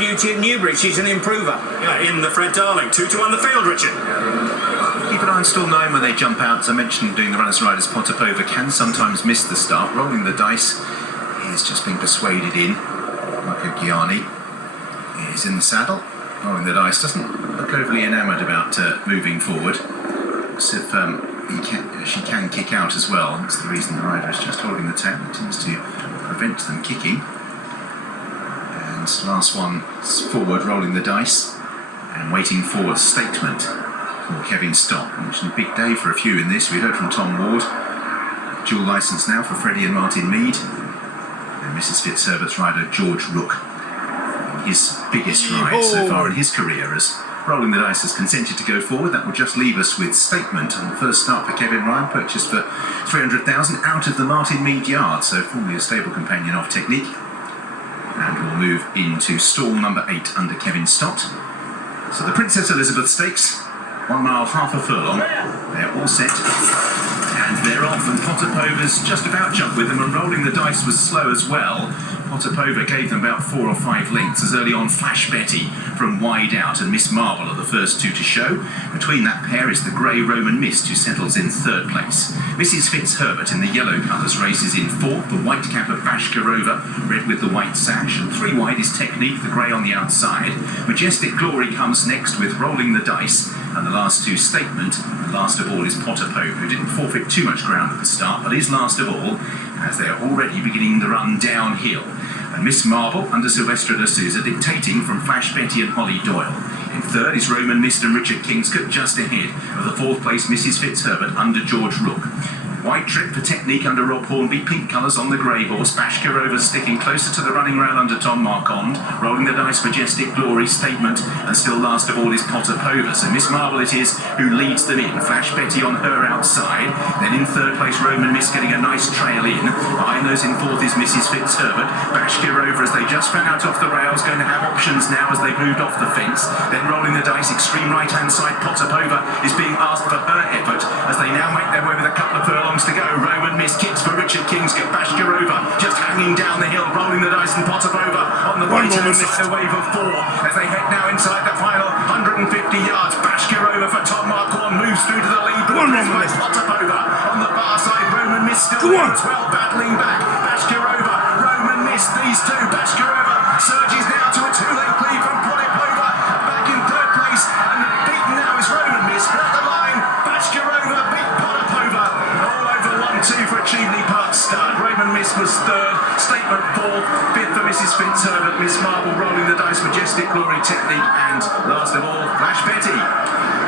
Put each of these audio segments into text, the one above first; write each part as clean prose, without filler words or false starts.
beauty at Newbury. She's an improver. Yeah, in the Fred Darling. 2-1 the field, Richard. Keep an eye on stall 9 when they jump out. As I mentioned, doing the runners riders, Potapova can sometimes miss the start. Rolling the dice, he's just been persuaded in. Marquandowner is in the saddle. Rolling the dice, doesn't look overly enamoured about moving forward. As if she can kick out as well. That's the reason the rider is just holding the tail. It tends to prevent them kicking. And last one is forward, rolling the dice and waiting for a statement for Kevin Stott. I mentioned a big day for a few in this. We heard from Tom Ward. Dual licence now for Freddie and Martin Mead. And Mrs. Fitzherbert's rider George Rook. His biggest ride so far in his career as rolling the dice has consented to go forward. That will just leave us with statement on the first start for Kevin Ryan, purchased for 300,000 out of the Martin Mead yard, so formerly a stable companion of Technique. And we'll move into stall number 8 under Kevin Stott. So the Princess Elizabeth Stakes, 1 mile, half a furlong. They're all set. And they're off, and Potapova's just about jumped with them, and rolling the dice was slow as well. Potapova gave them about 4 or 5 lengths as early on Flash Betty from wide out and Miss Marble are the first two to show. Between that pair is the grey Roman Mist, who settles in 3rd place. Mrs. Fitzherbert in the yellow colours races in 4th, the white cap of Bashkarova, red with the white sash, and 3 wide is Technique, the grey on the outside. Majestic Glory comes next with Rolling the Dice, and the last two Statement. And last of all is Potapova, who didn't forfeit too much ground at the start, but is last of all, as they are already beginning the run downhill. And Miss Marble under Silvestre de Souza dictating from Flash Betty and Holly Doyle. In 3rd is Roman Mist and Richard Kingscote just ahead of the 4th place Mrs. Fitzherbert under George Rook. White trip for Technique under Rob Hornby, pink colours on the grey horse. Bashkarova sticking closer to the running rail under Tom Marquand. Rolling the dice, Majestic Glory, Statement, and still last of all is Potapova. So Miss Marble it is who leads them in. Flash Betty on her outside. Then in 3rd place Roman Mist getting a nice trail in. Behind those in 4th is Mrs. Fitzherbert. Bashkarova, as they just found out off the rails, going to have options now as they've moved off the fence. Then rolling the dice, extreme right hand side, Potapova is being asked for her effort as they now make their way with a couple of furlongs to go. Roman Mist kicks for Richard Kingscote. Bashkarova just hanging down the hill, rolling the dice, and Potapova on the right hand side, a wave of 4 as they head now inside the final 150 yards. Bashkarova for Tom Marquand moves through to the lead. Potapova on the far side. Roman Mist still leads well, battling back. Bashkarova, Roman Mist, these two. Bashkarova surges now to a 2-length lead from Potapova. Back in 3rd place, and beaten now is Roman Mist. But at the line, Bashkarova beat Potapova. All over 1-2 for a Cheveley Park start. Roman Mist was 3rd, Statement 4th, 5th for Mrs. Fitzherbert, Miss Marble rolling the dice, Majestic Glory, Technique, and last of all, Flash Betty.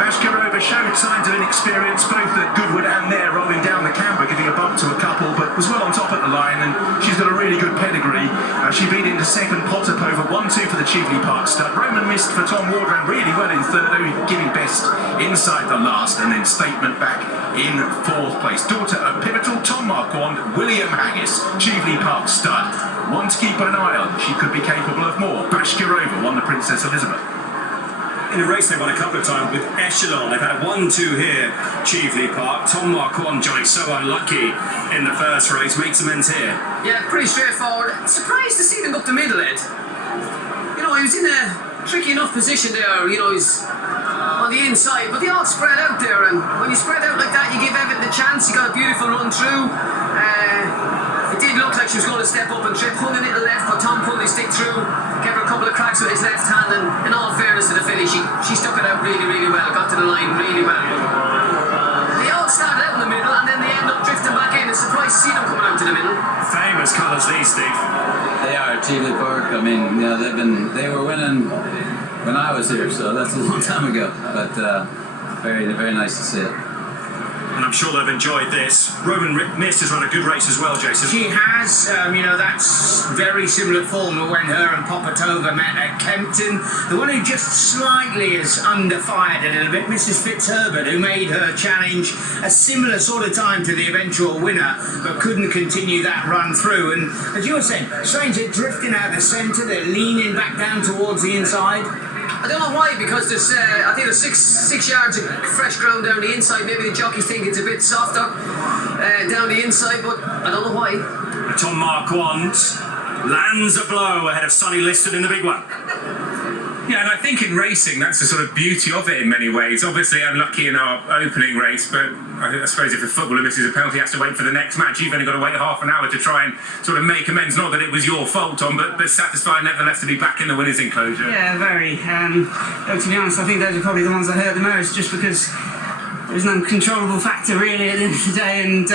Bashkarova showed signs of inexperience both at Goodwood and there, rolling down the camber, giving a bump to a couple, but was well on top at the line, and she's got a really good pedigree. She beat into 2nd, Potapova, 1-2 for the Cheveley Park stud. Roman Mist for Tom Ward ran really well in 3rd, only giving best inside the last, and then Statement back in 4th place. Daughter of Pivotal, Tom Marquand, William Haggas, Cheveley Park stud. One to keep an eye on. She could be capable of more. Bashkarova won the Princess Elizabeth. In a race they've won a couple of times with Echelon. They've had 1-2 here, Cheveley Park. Tom Marquand, Johnny, so unlucky in the first race. Makes amends here. Yeah, pretty straightforward. Surprised to see them up the middle, Ed. You know, he was in a tricky enough position there. You know, he's on the inside, but they all spread out there, and when you spread out like that, you give Evan the chance. He got a beautiful run through. It did look like she was going to step up and trip, hung a little left, but Tom pulled his stick through, gave her a couple of cracks with his left hand, and in all fairness to the filly, she stuck it out really, really well, got to the line really well. They all started out in the middle, and then they end up drifting back in. It's surprised to see them coming out to the middle. Famous colours these, Steve. They are, Cheveley Park. I mean, you know, they were winning when I was here, so that's a long time ago, but very, very nice to see it. And I'm sure they've enjoyed this. Roman Mist has run a good race as well, Jason. She has, you know, that's very similar form to when her and Popatova met at Kempton. The one who just slightly is under fired a little bit, Mrs. Fitzherbert, who made her challenge a similar sort of time to the eventual winner, but couldn't continue that run through. And as you were saying, strange, they're drifting out of the centre, they're leaning back down towards the inside. I don't know why, because there's I think there's six yards of fresh ground down the inside. Maybe the jockeys think it's a bit softer down the inside, but I don't know why. Tom Marquand lands a blow ahead of Sonny Liston in the big one. Yeah, and I think in racing, that's the sort of beauty of it in many ways. Obviously, unlucky in our opening race, but I suppose if a footballer misses a penalty, he has to wait for the next match. You've only got to wait half an hour to try and sort of make amends. Not that it was your fault, Tom, but satisfying nevertheless to be back in the winner's enclosure. Yeah, very. To be honest, I think those are probably the ones that hurt the most, just because there was no controllable factor really at the end of the day, and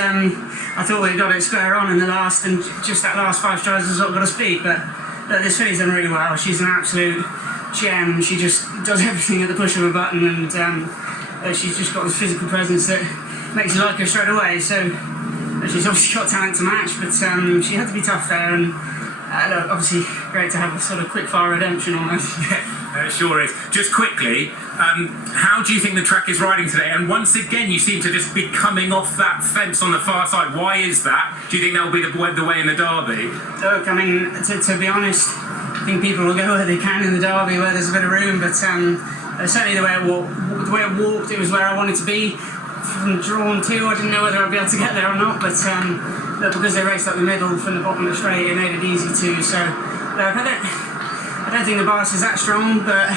I thought we got it square on in the last, and just that last 5 strides was what got us beat. But this filly's done really well. She's an absolute gem. She just does everything at the push of a button, and she's just got this physical presence that makes you like her straight away. So she's obviously got talent to match, but she had to be tough there, and look, obviously great to have a sort of quick fire redemption almost. It sure is. Just quickly, how do you think the track is riding today? And once again, you seem to just be coming off that fence on the far side. Why is that? Do you think that will be the way in the Derby? Look, I mean, to be honest, I think people will go where they can in the Derby, where there's a bit of room, but certainly the way it walked, it was where I wanted to be. From drawn 2, I didn't know whether I'd be able to get there or not, but look, because they raced up the middle from the bottom of the straight, it made it easy too. So look, I don't think the bias is that strong, but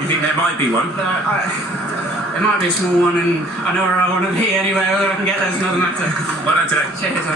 you think there might be one? There might be a small one, and I know where I want to be anyway. Whether I can get there is another matter. Well done today. Cheers.